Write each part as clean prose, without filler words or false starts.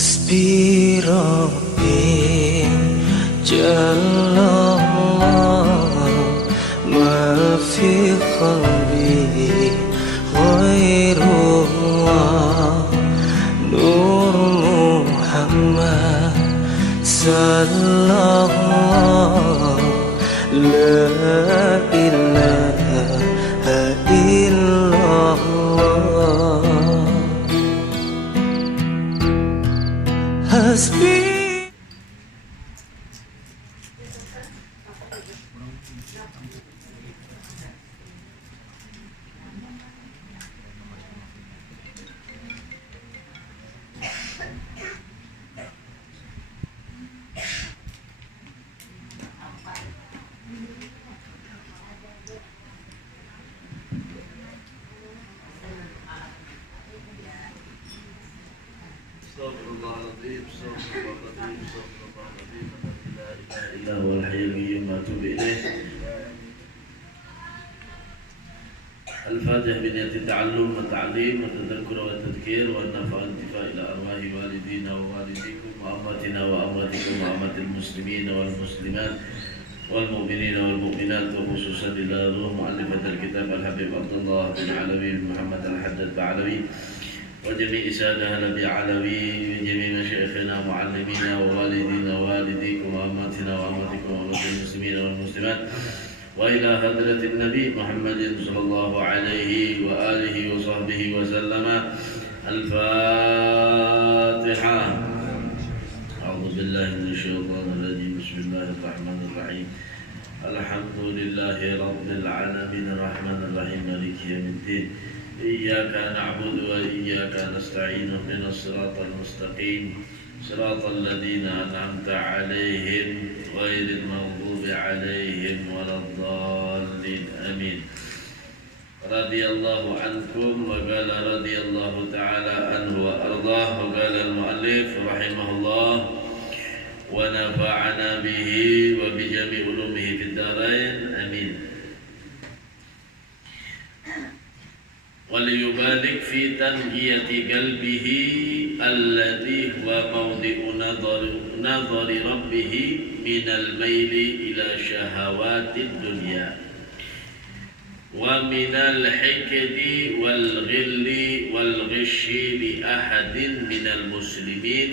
حسبي ربي جل الله ما في قلبي غير الله نور محمد صلى الله لا إله إلا الله حسبي. هو الحي القيوم واتوب اليه. الفاتح بنية التعلم والتعليم والتذكر والتذكير والنفع والانتفاع الى ارواح والدينا ووالديكم وامتنا وامتكم وامة المسلمين والمسلمات والمؤمنين والمؤمنات وخصوصا الى روح مؤلفة الكتاب الحبيب عبد الله بن علوي بن محمد الحداد بعلوي وجميع سادة نبي علوي وجميع مشايخنا معلمينا ووالدينا ووالديكم وأماتنا وأماتكم وأمات المسلمين والمسلمات وإلى حضرة النبي محمد صلى الله عليه وآله وصحبه وسلم. الفاتحة. أعوذ بالله من الشيطان الرجيم. بسم الله الرحمن الرحيم. الحمد لله رب العالمين الرحمن الرحيم مالك يوم الدين. إياك نعبد وإياك نستعين اهدنا الصراط المستقيم صراط الذين أنعمت عليهم غير المغضوب عليهم ولا الضالين آمين. رضي الله عنكم وقال رضي الله تعالى عنه وأرضاه. وقال المؤلف رحمه الله ونفعنا به وبجميع علومه في الدارين آمين. وليبالغ في تنقية قلبه الذي هو موضع نظر ربه من الميل إلى شهوات الدنيا ومن الحقد والغل والغش لأحد من المسلمين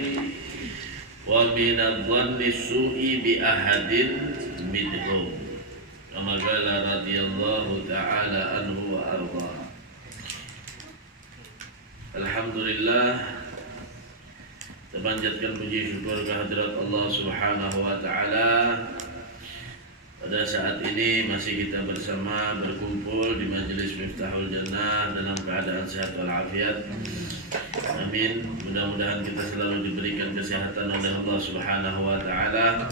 ومن الظن السوء بأحد منهم كما قال رضي الله تعالى عنه وأرضاه. Alhamdulillah, kita panjatkan puji syukur kehadirat Allah Subhanahu wa taala. Pada saat ini masih kita bersama berkumpul di majelis Miftahul Jannah dalam keadaan sehat walafiat. Amin. Mudah-mudahan kita selalu diberikan kesehatan oleh Allah Subhanahu wa taala.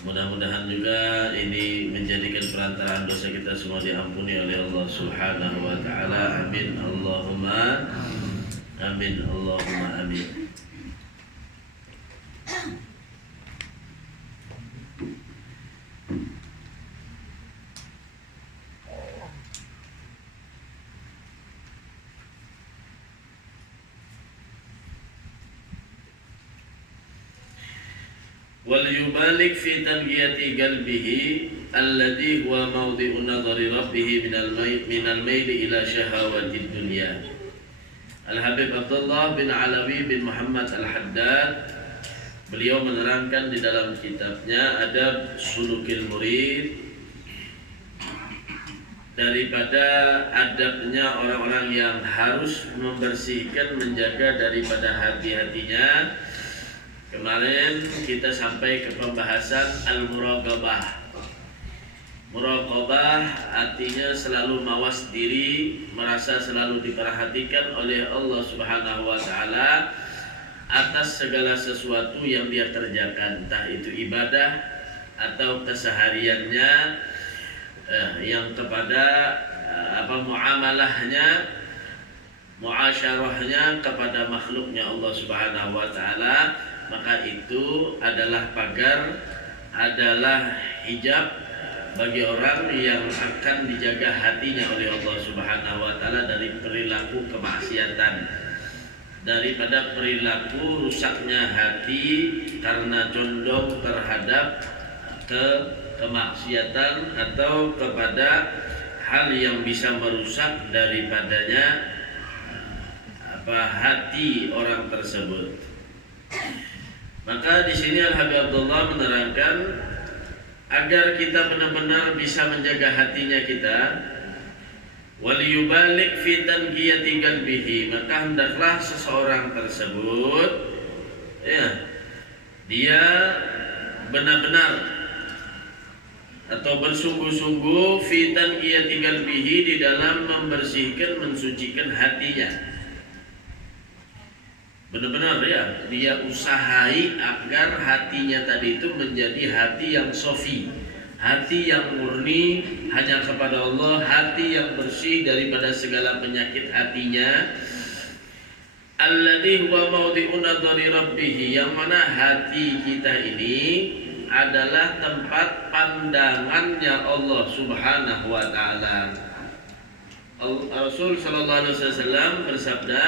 Mudah-mudahan juga ini menjadikan perantaraan dosa kita semua diampuni oleh Allah Subhanahu wa taala. Amin. Allahumma amin. Allahumma amin. وليبالغ في تنقية قلبه الذي هو موضع نظر ربه من الميل إلى شهوات الدنيا. Al-Habib Abdullah bin Alawi bin Muhammad Al-Haddad, beliau menerangkan di dalam kitabnya Adab Sulukil Murid, daripada adabnya orang-orang yang harus membersihkan, menjaga daripada hati-hatinya. Kemarin kita sampai ke pembahasan al-muraqabah. Muraqabah artinya selalu mawas diri, merasa selalu diperhatikan oleh Allah Subhanahu wa taala atas segala sesuatu yang dia kerjakan, entah itu ibadah atau kesehariannya, yang kepada muamalahnya, muasyarahnya kepada makhluknya Allah Subhanahu wa taala. Maka itu adalah pagar, adalah hijab bagi orang yang akan dijaga hatinya oleh Allah Subhanahu wa taala dari perilaku kemaksiatan. daripada perilaku rusaknya hati karena condong terhadap kemaksiatan atau kepada hal yang bisa merusak daripadanya hati orang tersebut. Maka di sini Al-Habib Abdullah menerangkan agar kita benar-benar bisa menjaga hatinya kita, waliyubalik fi tanqiyati qalbihi, maka hendaklah seseorang tersebut dia benar-benar atau bersungguh-sungguh fi tanqiyati qalbihi, di dalam membersihkan, mensucikan hatinya. Benar-benar dia usahai agar hatinya tadi itu menjadi hati yang sofi, hati yang murni hanya kepada Allah, hati yang bersih daripada segala penyakit hatinya. Alladhi huwa mawdi'u nadhari rabbih, yang mana hati kita ini adalah tempat pandangannya Allah Subhanahu wa taala. Rasul sallallahu alaihi wasallam bersabda,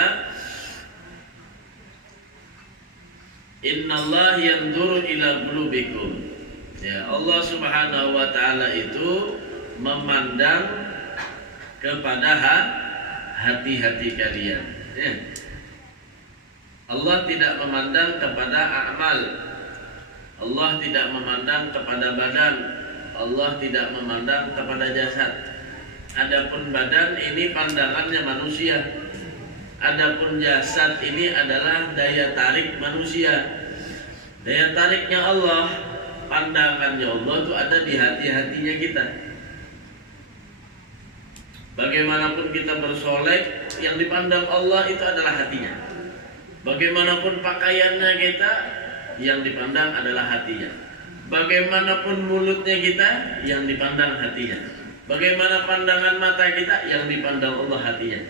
Innallaha yanzuru ila qulubikum. Ya, Allah Subhanahu wa taala itu memandang kepada hati-hati kalian. Ya. Allah tidak memandang kepada amal. Allah tidak memandang kepada badan. Allah tidak memandang kepada jasad. Adapun badan ini pandangannya manusia. Adapun jasad ini adalah daya tarik manusia. Daya tariknya Allah, pandangannya Allah itu ada di hati-hatinya kita. Bagaimanapun kita bersolek, yang dipandang Allah itu adalah hatinya. Bagaimanapun pakaiannya kita, yang dipandang adalah hatinya. Bagaimanapun mulutnya kita, yang dipandang hatinya. Bagaimana pandangan mata kita, yang dipandang Allah hatinya.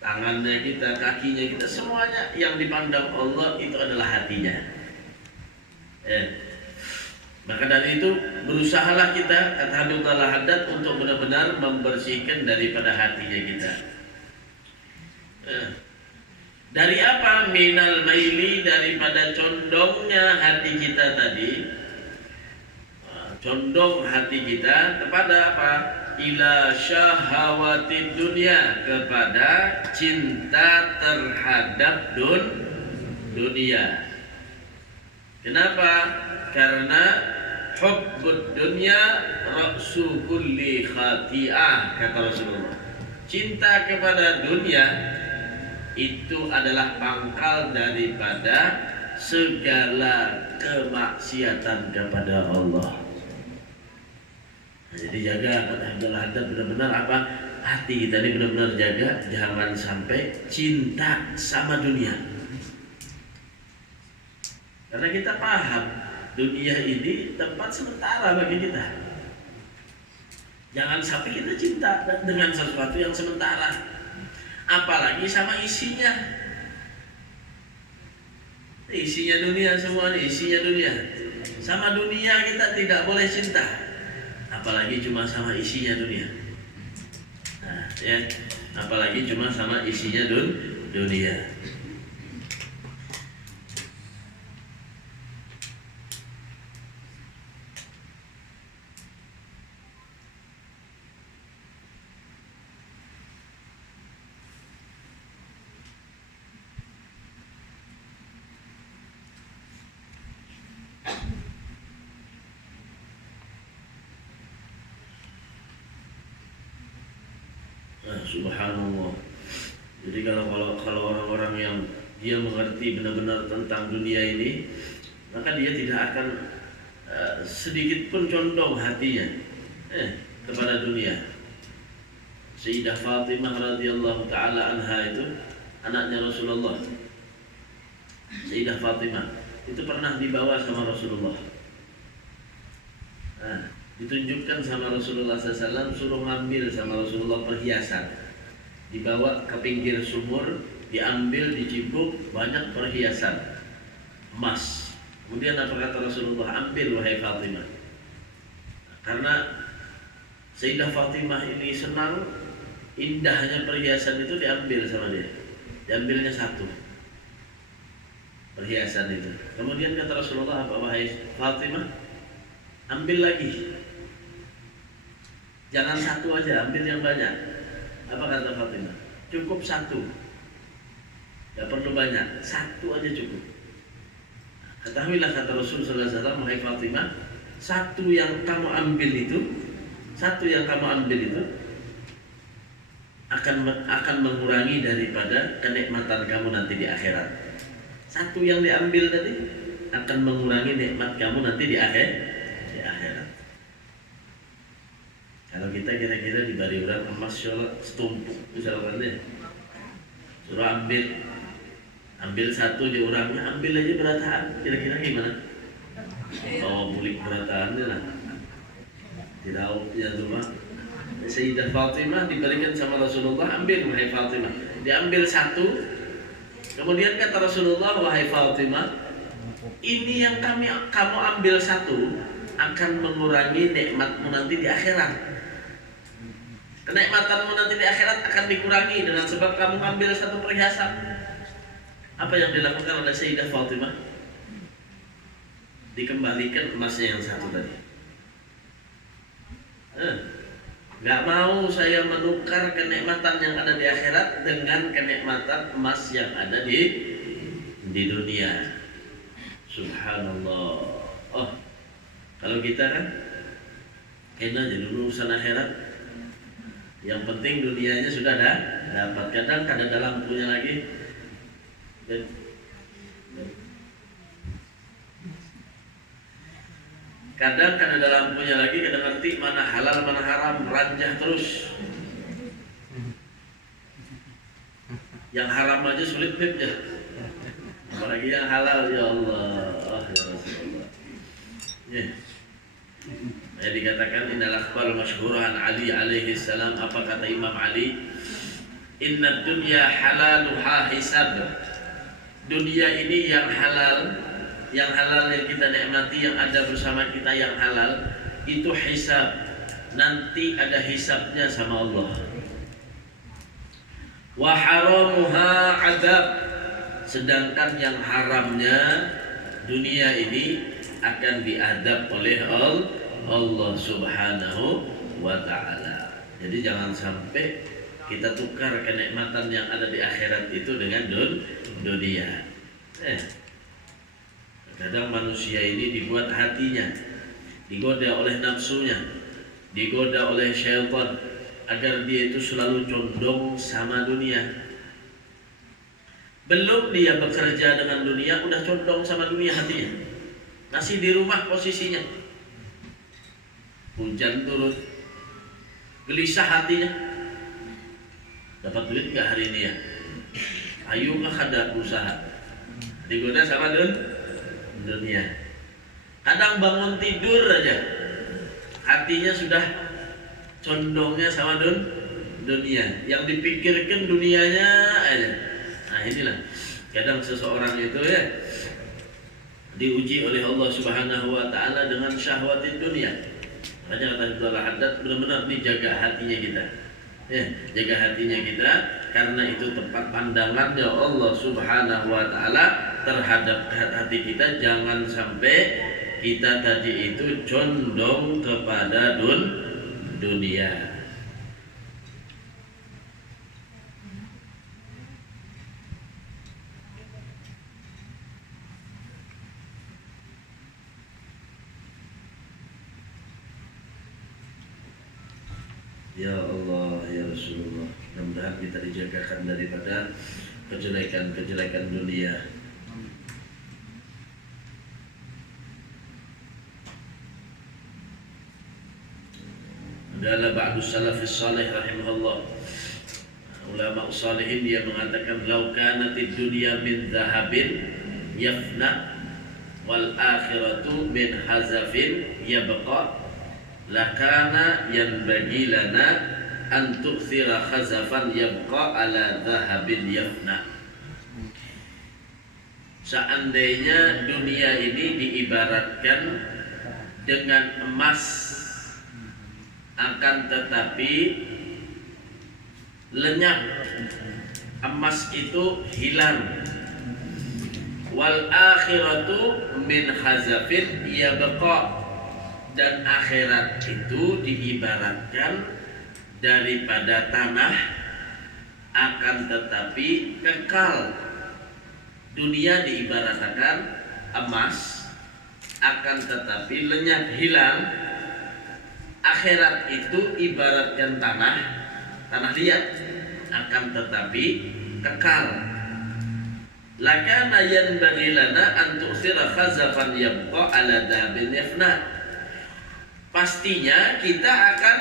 Tangannya kita, kakinya kita, semuanya yang dipandang Allah itu adalah hatinya. Maka dari itu berusahalah kita, kata Habib Al-Haddad, untuk benar-benar membersihkan daripada hatinya kita. Dari apa? Minal maili, daripada condongnya hati kita tadi. Condong hati kita kepada apa? Ila syahawati dunia, kepada cinta terhadap dunia. Kenapa? Karena hubbud dunya ra'su kulli khati'ah, kata Rasulullah. Cinta kepada dunia itu adalah pangkal daripada segala kemaksiatan kepada Allah. Jadi jaga, kata Habib Al-Haddad, benar-benar apa? Hati kita ini benar-benar jaga, jangan sampai cinta sama dunia. Karena kita paham dunia ini tempat sementara bagi kita. Jangan sampai kita cinta dengan sesuatu yang sementara, apalagi sama isinya. Isinya dunia semua nih, isinya dunia. Sama dunia kita tidak boleh cinta, apalagi cuma sama isinya dunia. Apalagi cuma sama isinya dunia. Subhanallah. Jadi kalau orang-orang yang dia mengerti benar-benar tentang dunia ini, maka dia tidak akan sedikit pun condong hatinya kepada dunia. Sayyidah Fatimah radhiyallahu taala anha itu anaknya Rasulullah. Sayyidah Fatimah itu pernah dibawa sama Rasulullah. Ditunjukkan sama Rasulullah SAW, suruh ngambil sama Rasulullah perhiasan. Dibawa ke pinggir sumur, diambil, dicibuk, banyak perhiasan emas. Kemudian apa kata Rasulullah? Ambil wahai Fatimah. Karena Sayyidah Fatimah ini senang indahnya perhiasan itu, diambil sama dia. diambilnya satu perhiasan itu. Kemudian kata Rasulullah, apa, wahai Fatimah, ambil lagi, jangan satu aja, ambil yang banyak. Apa kata Fatimah? Cukup satu, gak perlu banyak, satu aja cukup. Ketahuilah, kata Rasul sallallahu alaihi wasallam, wahai Fatimah, satu yang kamu ambil itu akan mengurangi daripada kenikmatan kamu nanti di akhirat. Satu yang diambil tadi akan mengurangi nikmat kamu nanti di akhirat. Kalau kita kira-kira diberi orang emas setumpuk misalkan ya, suruh ambil satu di orangnya, ambil aja berataan, kira-kira gimana? Bawa bulik berataannya lah, tidak ya rumah. Sayyidah Fatimah diberikan sama Rasulullah, ambil wahai Fatimah, diambil satu. Kemudian kata Rasulullah, wahai Fatimah, ini yang kamu ambil satu akan mengurangi nikmatmu nanti di akhirat. Kenikmatanmu nanti di akhirat akan dikurangi dengan sebab kamu ambil satu perhiasan. Apa yang dilakukan oleh Sayyidah Fatimah? Dikembalikan emasnya yang satu tadi. Gak mau saya menukar kenikmatan yang ada di akhirat dengan kenikmatan emas yang ada di dunia. Subhanallah. Oh, kalau kita kan enak aja dulu urusan akhirat. Yang penting dunianya sudah dapat. Kadang dalam punya lagi. Kadang ada lampunya lagi, kadang ngerti mana halal mana haram, ranjah terus. Yang haram aja sulit ya, apalagi yang halal. Ya Allah, ya Rasulullah. Ya dikatakan innal akhbar masyhuran Ali alaihi salam. Apa kata Imam Ali? Inna dunya halaluha hisab. Dunia ini yang halal yang kita nikmati, yang ada bersama kita yang halal, itu hisab. Nanti ada hisabnya sama Allah. Wa haramuha adab. Sedangkan yang haramnya, dunia ini akan diadab oleh Allah Subhanahu wa ta'ala. Jadi jangan sampai kita tukar kenikmatan yang ada di akhirat itu dengan dunia. Kadang manusia ini dibuat hatinya digoda oleh nafsunya, digoda oleh syaitan agar dia itu selalu condong sama dunia. Belum dia bekerja dengan dunia, udah condong sama dunia hatinya. Masih di rumah posisinya, hujan turun, gelisah hatinya. Dapat duit gak hari ini ya? Ayo ada usaha. Digoda sama dunia. Kadang bangun tidur aja hatinya sudah condongnya sama dunia. Yang dipikirkan dunianya aja. Nah inilah kadang seseorang itu ya diuji oleh Allah Subhanahu wa ta'ala dengan syahwatin dunia. Makanya kata Abdullah Haddad, benar-benar dijaga hatinya kita. Ya, jaga hatinya kita, karena itu tempat pandangannya Allah Subhanahu wa ta'ala terhadap hati kita. Jangan sampai kita tadi itu condong kepada dunia. Ya Allah, ya Rasulullah, mudah-mudahan kita dijagakan daripada kejelekan-kejelekan dunia. Adalah ba'du salafis salih rahimahullah, ulama salihin, dia mengatakan law kanatid dunya min dhahabin yafna wal akhiratu min hazafin yabqa lakana yanbaghi lana an tu'thira khazafan yabqa ala dhahabin yafna. Seandainya dunia ini diibaratkan dengan emas, akan tetapi lenyap emas itu hilang. Wal akhiratu min khazafin yabqa, dan akhirat itu diibaratkan daripada tanah akan tetapi kekal. Dunia diibaratkan emas akan tetapi lenyap hilang. Akhirat itu ibaratkan tanah liat akan tetapi kekal. Lakana yanbaghi lana an tu'thira khazafan yabqa ala dahabin yafna. Pastinya kita akan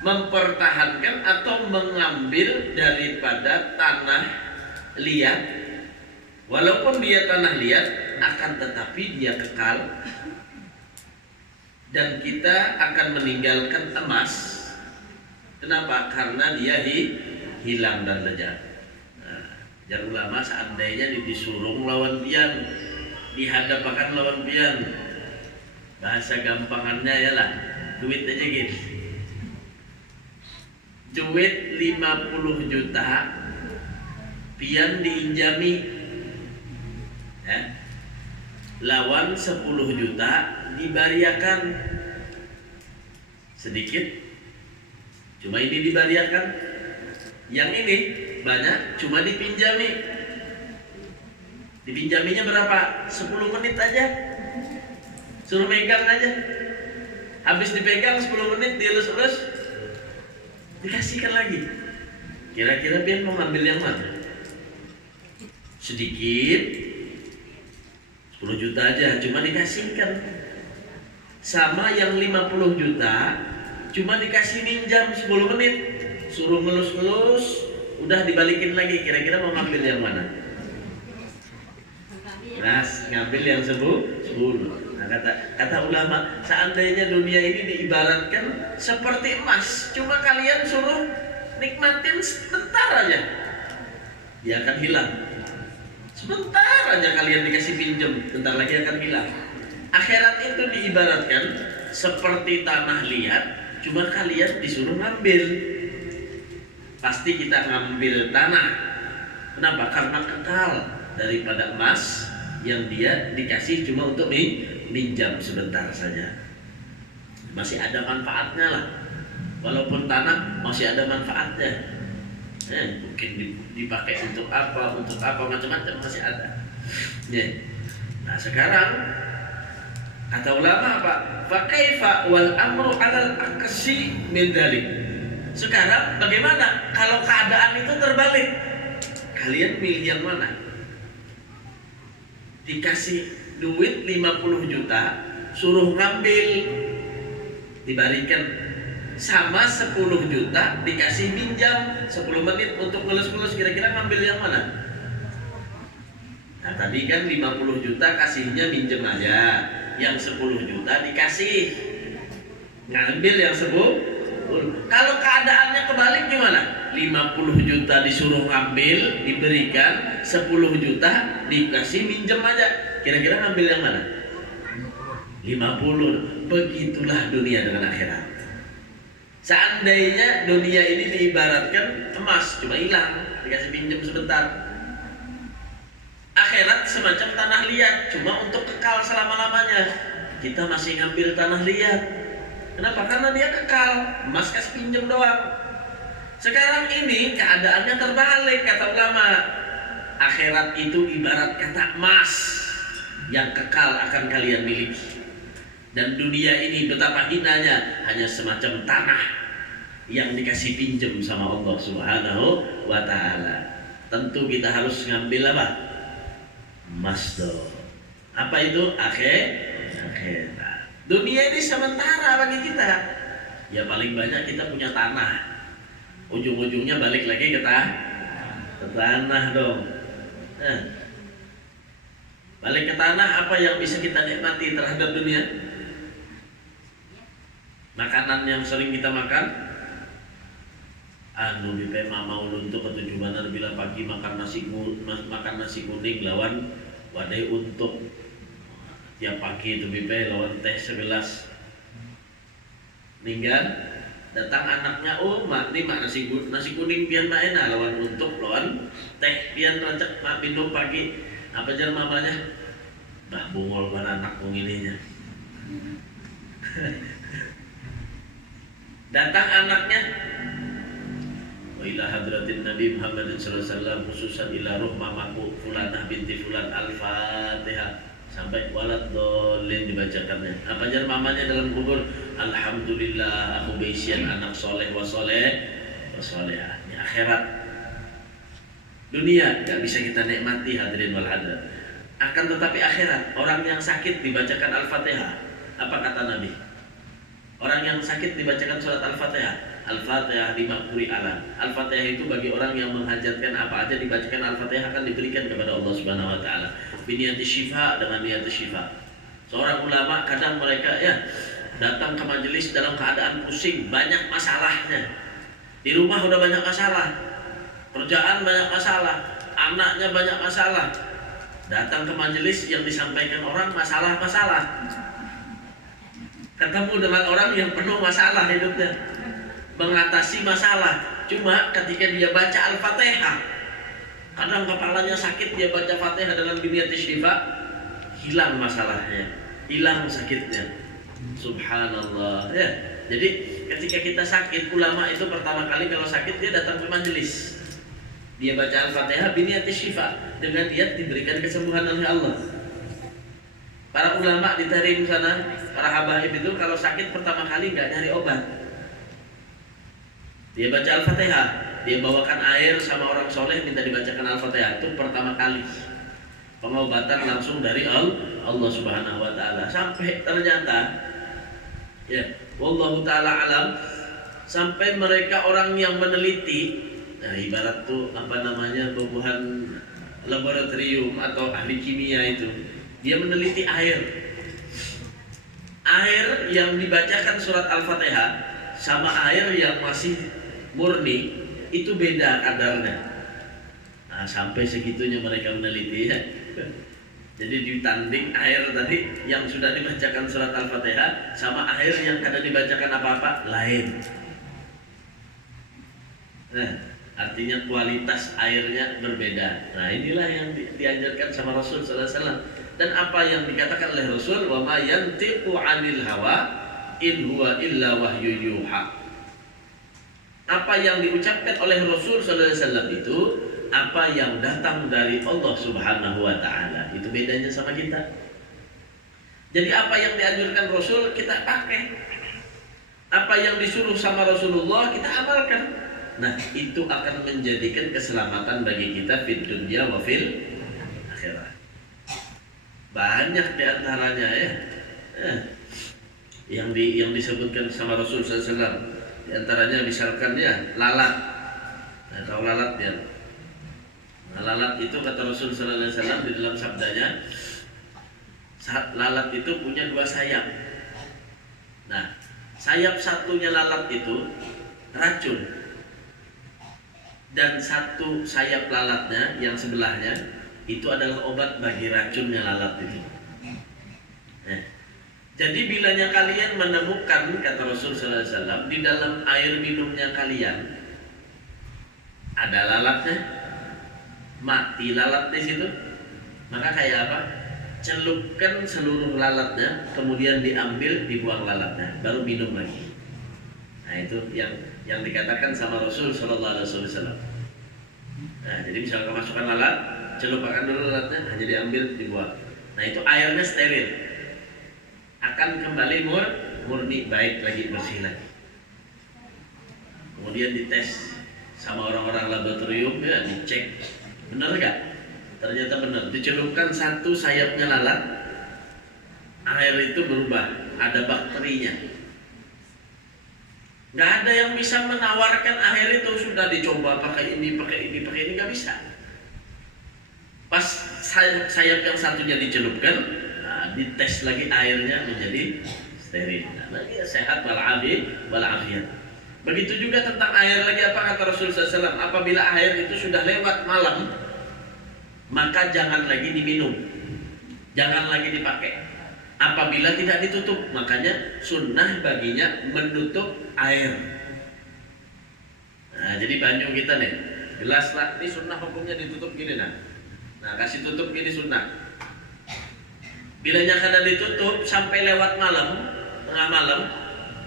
mempertahankan atau mengambil daripada tanah liat, walaupun dia tanah liat akan tetapi dia kekal, dan kita akan meninggalkan emas. Kenapa? Karena dia hilang dan lenyap. Jar ulama seandainya disuruh lawan pian, dihadapkan lawan pian, bahasa gampangannya ya lah, duit aja gitu. Duit 50 juta pian diinjami, lawan 10 juta dibariakan. Sedikit, cuma ini dibariakan. Yang ini banyak, cuma dipinjami. Dipinjaminya berapa? 10 menit aja. Suruh megang aja. Habis dipegang 10 menit dielus-elus, dikasihkan lagi. Kira-kira pian mau ngambil yang mana? Sedikit, 10 juta aja, cuma dikasihkan. Sama yang 50 juta, cuma dikasih minjam 10 menit. Suruh ngelus-ngelus, udah dibalikin lagi. Kira-kira mau ngambil yang mana? Nah, ngambil yang 10. Nah, kata ulama, seandainya dunia ini diibaratkan seperti emas, cuma kalian suruh nikmatin sebentar aja, dia akan hilang. Sebentar aja kalian dikasih pinjam, bentar lagi akan hilang. Akhirat itu diibaratkan seperti tanah liat, cuma kalian disuruh ngambil. Pasti kita ngambil tanah. Kenapa? Karena kekal daripada emas yang dia dikasih cuma untuk minjam sebentar saja. Masih ada manfaatnya lah. Walaupun tanah masih ada manfaatnya. Mungkin dipakai untuk apa macam-macam masih ada. Nah sekarang kata ulama apa? Fakaifa wal amru 'alal aqsi min dzalik. Sekarang bagaimana kalau keadaan itu terbalik? Kalian pilih yang mana? Dikasih duit 50 juta, suruh ngambil, dibalikan. Sama 10 juta dikasih minjam 10 menit untuk ngelus-ngelus, kira-kira ngambil yang mana? Nah tadi kan 50 juta kasihnya minjem aja, yang 10 juta dikasih, ngambil yang 10. Kalau keadaannya kebalik gimana? 50 juta disuruh ngambil, diberikan, 10 juta dikasih minjem aja. Kira-kira ngambil yang mana? 50. Begitulah dunia dengan akhirat. Seandainya dunia ini diibaratkan emas, cuma hilang, dikasih pinjam sebentar. Akhirat semacam tanah liat, cuma untuk kekal selama-lamanya. Kita masih ngambil tanah liat. Kenapa? Karena dia kekal, emas kasih pinjam doang. Sekarang ini keadaannya terbalik, kata ulama. Akhirat itu ibarat kata emas yang kekal akan kalian miliki. Dan dunia ini betapa hinanya, hanya semacam tanah yang dikasih pinjam sama Allah Subhanahu wa ta'ala. Tentu kita harus ngambil apa? Emas dong. Apa itu? Akhirat. Dunia ini sementara bagi kita. Ya paling banyak kita punya tanah. Ujung-ujungnya balik lagi ke tanah dong. Nah, balik ke tanah, apa yang bisa kita nikmati terhadap dunia? Makanan yang sering kita makan. Bipe mau luntuk ketujuh banar bila pagi makan nasi kuning lawan wadai untuk. Tiap pagi itu bipe lawan teh segelas. Ninggal Datang anaknya, oh mak ini mak nasi kuning pian mak enak lawan untuk lawan teh pian rancak mak minum pagi. Apa jar mamanya? Bah bungol ban anak ininya. Datang anaknya, wa ila hadratin Nabi Muhammad sallallahu alaihi wasallam, khususan ila ruh mamaku fulanah binti fulan, al-Fatihah sampai walad dolin dibacakannya. Apa jar mamanya dalam kubur? Alhamdulillah aku beisian anak soleh wa solehah. Ini akhirat. Dunia gak bisa kita nikmati hadirin wal hadrat. Akan tetapi akhirat, orang yang sakit dibacakan Al-Fatihah. Apa kata Nabi? Orang yang sakit dibacakan surat Al-Fatihah. Al-Fatihah dimakmuri alam. Al-Fatihah itu bagi orang yang menghajatkan apa aja dibacakan Al-Fatihah akan diberikan kepada Allah Subhanahu wa taala. Biniyati syifa, dengan niat syifa. Seorang ulama kadang mereka datang ke majelis dalam keadaan pusing, banyak masalahnya. Di rumah udah banyak masalah. Kerjaan banyak masalah, anaknya banyak masalah. Datang ke majelis yang disampaikan orang masalah-masalah. Ketemu dengan orang yang penuh masalah hidupnya, mengatasi masalah. Cuma ketika dia baca Al-Fatihah, kadang kepalanya sakit, dia baca Fatihah dengan biniyati syifa, hilang masalahnya, hilang sakitnya. Subhanallah ya. Jadi ketika kita sakit, ulama itu pertama kali kalau sakit dia datang ke majelis. Dia baca Al-Fatihah biniyati syifa, dengan niat diberikan kesembuhan oleh Allah. Para ulama di Tarim sana, para habaib itu kalau sakit pertama kali nggak nyari obat. Dia baca Al-Fatihah, dia bawakan air sama orang soleh minta dibacakan Al-Fatihah, itu pertama kali. Pengobatan langsung dari Allah Subhanahu wa taala. Sampai ternyata wallahu taala alam, sampai mereka orang yang meneliti, nah ibarat tuh bubuhan laboratorium atau ahli kimia itu, dia meneliti air yang dibacakan surat Al-Fatihah sama air yang masih murni itu beda kadarnya. Nah, sampai segitunya mereka meneliti ya. Jadi ditanding air tadi yang sudah dibacakan surat Al-Fatihah sama air yang kada dibacakan apa-apa lain. Nah, artinya kualitas airnya berbeda. Nah, inilah yang diajarkan sama Rasul sallallahu alaihi wasallam. Dan apa yang dikatakan oleh Rasul, wa ma yantiqu 'anil hawa in huwa illa wahyu yuha. Apa yang diucapkan oleh Rasul sallallahu alaihi wasallam itu apa yang datang dari Allah Subhanahu wa taala. Itu bedanya sama kita. Jadi apa yang dianjurkan Rasul kita pakai. Apa yang disuruh sama Rasulullah kita amalkan. Nah, itu akan menjadikan keselamatan bagi kita fid dunya wa fil akhirah. Banyak di antaranya yang disebutkan sama Rasul sallallahu alaihi wasallam. Di antaranya misalkan lalat. Nah, tahu lalat ya? Nah, lalat itu kata Rasul sallallahu alaihi wasallam di dalam sabdanya, lalat itu punya 2 sayap. Nah, sayap satunya lalat itu racun, dan satu sayap lalatnya yang sebelahnya itu adalah obat bagi racunnya lalat itu. Jadi bilanya kalian menemukan, kata Rasul sallallahu alaihi wasallam, di dalam air minumnya kalian ada lalatnya, mati lalat di situ, maka kayak apa? Celupkan seluruh lalatnya, kemudian diambil, dibuang lalatnya, baru minum lagi. Nah, itu yang dikatakan sama Rasul sallallahu alaihi wasallam. Nah, jadi misalkan masukkan lalat, celupkan dulu lalatnya, hanya diambil, dibuang. Nah, itu airnya steril, akan kembali murni, baik lagi, bersih lagi. Kemudian dites sama orang-orang laboratorium, dicek benar gak? Ternyata benar. Dicelupkan satu sayapnya lalat, air itu berubah, ada bakterinya. Gak ada yang bisa menawarkan air itu sudah dicoba pakai ini, gak bisa. Pas sayap yang satunya dicelupkan, dites lagi airnya menjadi steril. Nah, sehat walafiat. Begitu juga tentang air lagi, apa kata Rasul SAW? Apabila air itu sudah lewat malam, maka jangan lagi diminum, jangan lagi dipakai. Apabila tidak ditutup, makanya sunnah baginya menutup air. Nah, jadi banyu kita nih, gelas lah, ini sunnah hukumnya ditutup gini nah. Nah, kasih tutup gini sunnah. Bilanya kada ditutup sampai lewat malam, tengah malam,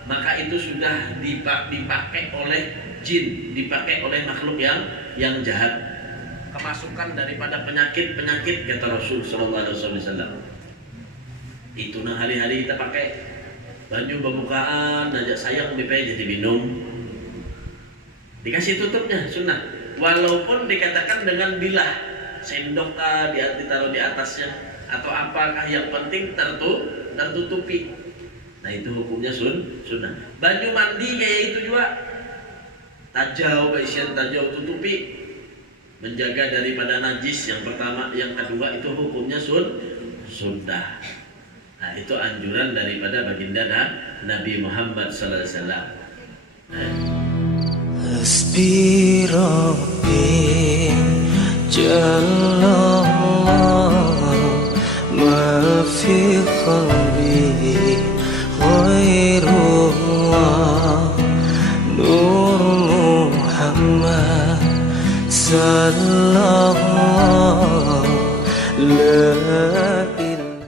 maka itu sudah dipakai oleh jin, dipakai oleh makhluk yang jahat. Kemasukan daripada penyakit kata Rasul Sallallahu Alaihi Wasallam. Itu nah hari-hari kita pakai banyu pembukaan, aja sayang dipakai jadi minum. Dikasih tutupnya sunnah. Walaupun dikatakan dengan bilah, sendok ditaruh di atasnya atau apakah yang penting tertutupi. Nah itu hukumnya sunnah. Banyu mandi kayak itu juga. Tajau, isian tajau tutupi, menjaga daripada najis yang pertama, yang kedua itu hukumnya sunnah. Nah itu anjuran daripada baginda Nabi Muhammad sallallahu alaihi wasallam. Hasbi Rabbi Jallallah ma fi qalbi ghairullah Nur Muhammad sallallahu la